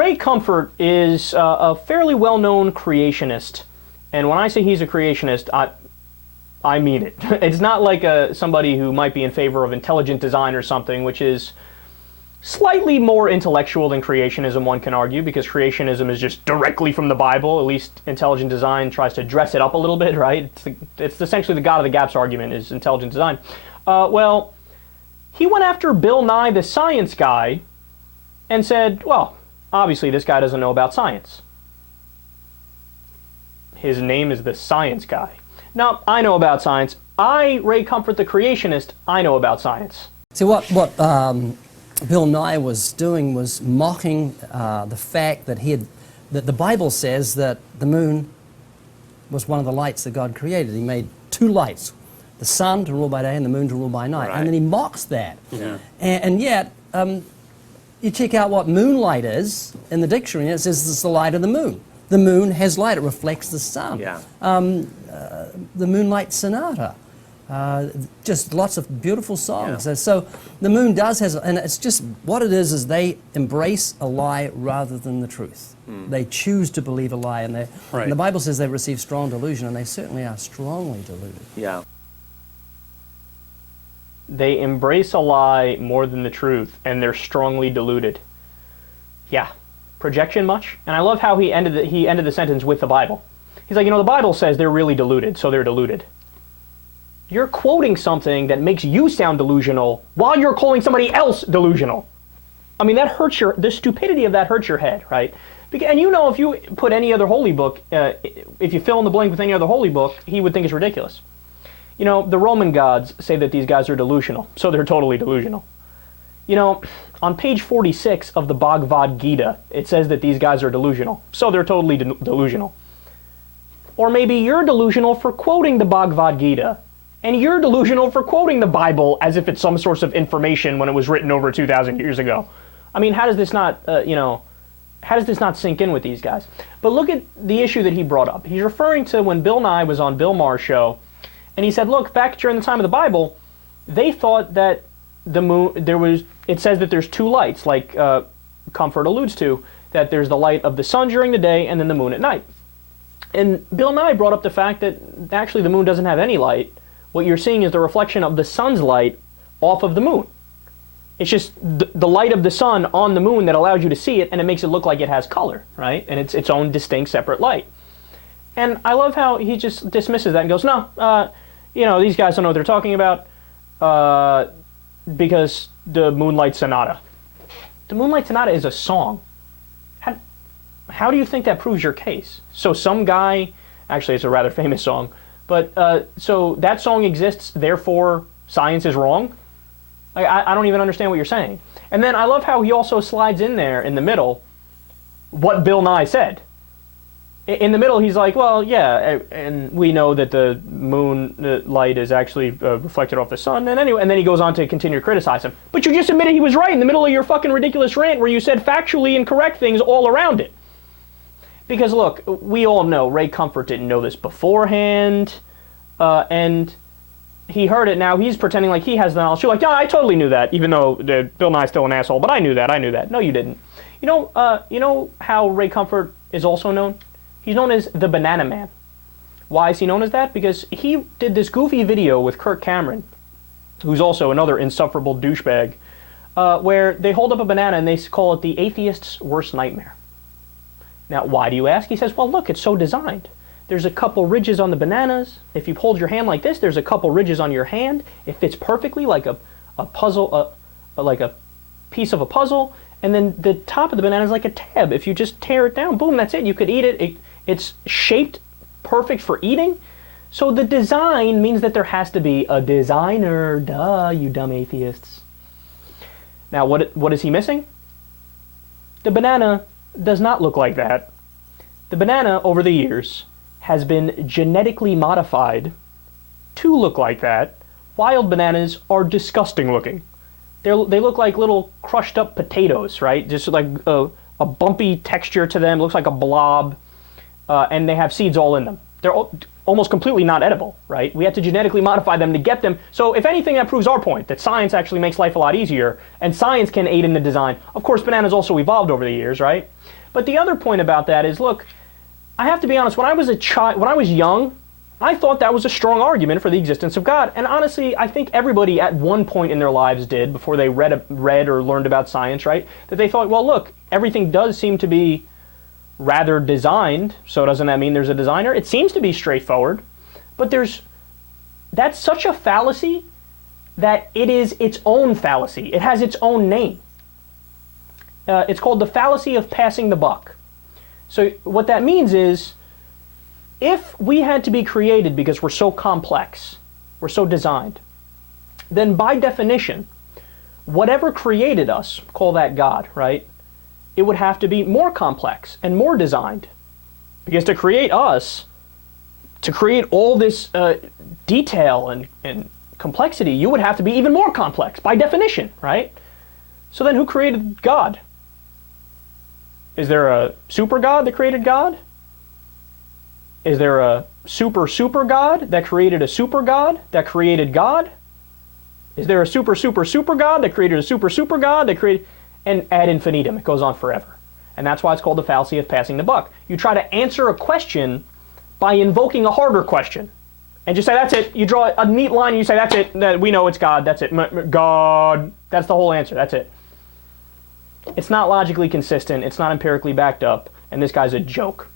Ray Comfort is a fairly well-known creationist, and when I say he's a creationist, I mean it. It's not like somebody who might be in favor of intelligent design or something, which is slightly more intellectual than creationism, one can argue, because creationism is just directly from the Bible. At least intelligent design tries to dress it up a little bit, right? It's essentially the God of the Gaps argument is intelligent design. Well, he went after Bill Nye, the science guy, and said, well, obviously this guy doesn't know about science. His name is the science guy. Now, I know about science. Ray Comfort, the creationist, I know about science. See, what Bill Nye was doing was mocking the fact that that the Bible says that the moon was one of the lights that God created. He made two lights, the sun to rule by day and the moon to rule by night. Right. And then he mocks that. Yeah. And yet, you check out what moonlight is in the dictionary, and it says it's the light of the moon. The moon has light, it reflects the sun. Yeah. The Moonlight Sonata. Just lots of beautiful songs. Yeah. So the moon does and it's just, what it is they embrace a lie rather than the truth. They choose to believe a lie, and the Bible says they receive strong delusion, and they certainly are strongly deluded. Yeah. They embrace a lie more than the truth, and they're strongly deluded. Yeah. Projection much? And I love how he ended the sentence with the Bible. He's like, the Bible says they're really deluded, so they're deluded. You're quoting something that makes you sound delusional while you're calling somebody else delusional. I mean, that hurts the stupidity of that hurts your head, right? And if you put any other holy book, if you fill in the blank with any other holy book, he would think it's ridiculous. The Roman gods say that these guys are delusional, so they're totally delusional. On page 46 of the Bhagavad Gita, it says that these guys are delusional, so they're totally delusional. Or maybe you're delusional for quoting the Bhagavad Gita, and you're delusional for quoting the Bible as if it's some source of information when it was written over 2,000 years ago. I mean, how does this not, how does this not sink in with these guys? But look at the issue that he brought up. He's referring to when Bill Nye was on Bill Maher's show, and he said, look, back during the time of the Bible, they thought that the moon, it says that there's two lights, like Comfort alludes to, that there's the light of the sun during the day and then the moon at night. And Bill Nye brought up the fact that actually the moon doesn't have any light. What you're seeing is the reflection of the sun's light off of the moon. It's just the light of the sun on the moon that allows you to see it, and it makes it look like it has color, right? And it's its own distinct separate light. And I love how he just dismisses that and goes, no, these guys don't know what they're talking about because the Moonlight Sonata. The Moonlight Sonata is a song. How do you think that proves your case? So some guy, actually it's a rather famous song, but so that song exists, therefore science is wrong? I don't even understand what you're saying. And then I love how he also slides in there in the middle what Bill Nye said. In the middle, he's like, well, yeah, and we know that the moon light is actually reflected off the sun, and anyway, and then he goes on to continue to criticize him. But you just admitted he was right in the middle of your fucking ridiculous rant where you said factually incorrect things all around it. Because look, we all know Ray Comfort didn't know this beforehand, and he heard it now. He's pretending like he has the knowledge. You're like, yeah, I totally knew that, even though Bill Nye's still an asshole, but I knew that. No, you didn't. You know how Ray Comfort is also known? He's known as the Banana Man. Why is he known as that? Because he did this goofy video with Kirk Cameron, who's also another insufferable douchebag, where they hold up a banana and they call it the atheist's worst nightmare. Now, why do you ask? He says, well, look, it's so designed. There's a couple ridges on the bananas. If you hold your hand like this, there's a couple ridges on your hand. It fits perfectly like a puzzle, like a piece of a puzzle. And then the top of the banana is like a tab. If you just tear it down, boom, that's it. You could eat it. It's shaped perfect for eating. So the design means that there has to be a designer. Duh, you dumb atheists. Now, what is he missing? The banana does not look like that. The banana, over the years, has been genetically modified to look like that. Wild bananas are disgusting looking. They look like little crushed up potatoes, right? Just like a bumpy texture to them. Looks like a blob. And they have seeds all in them. They're almost completely not edible, right? We had to genetically modify them to get them. So if anything, that proves our point, that science actually makes life a lot easier, and science can aid in the design. Of course, bananas also evolved over the years, right? But the other point about that is, look, I have to be honest, when I was a child, when I was young, I thought that was a strong argument for the existence of God. And honestly, I think everybody at one point in their lives did, before they read or learned about science, right? That they thought, well, look, everything does seem to be rather designed, so doesn't that mean there's a designer? It seems to be straightforward, but that's such a fallacy that it is its own fallacy. It has its own name. It's called the fallacy of passing the buck. So what that means is, if we had to be created because we're so complex, we're so designed, then by definition, whatever created us, call that God, right? It would have to be more complex and more designed. Because to create us, to create all this detail and complexity, you would have to be even more complex, by definition, right? So then who created God? Is there a super God that created God? Is there a super God that created a super God that created God? Is there a super God that created a super God that created... And ad infinitum, it goes on forever. And that's why it's called the fallacy of passing the buck. You try to answer a question by invoking a harder question. And just say, that's it. You draw a neat line and you say, that's it. We know it's God. That's it. God. That's the whole answer. That's it. It's not logically consistent. It's not empirically backed up. And this guy's a joke.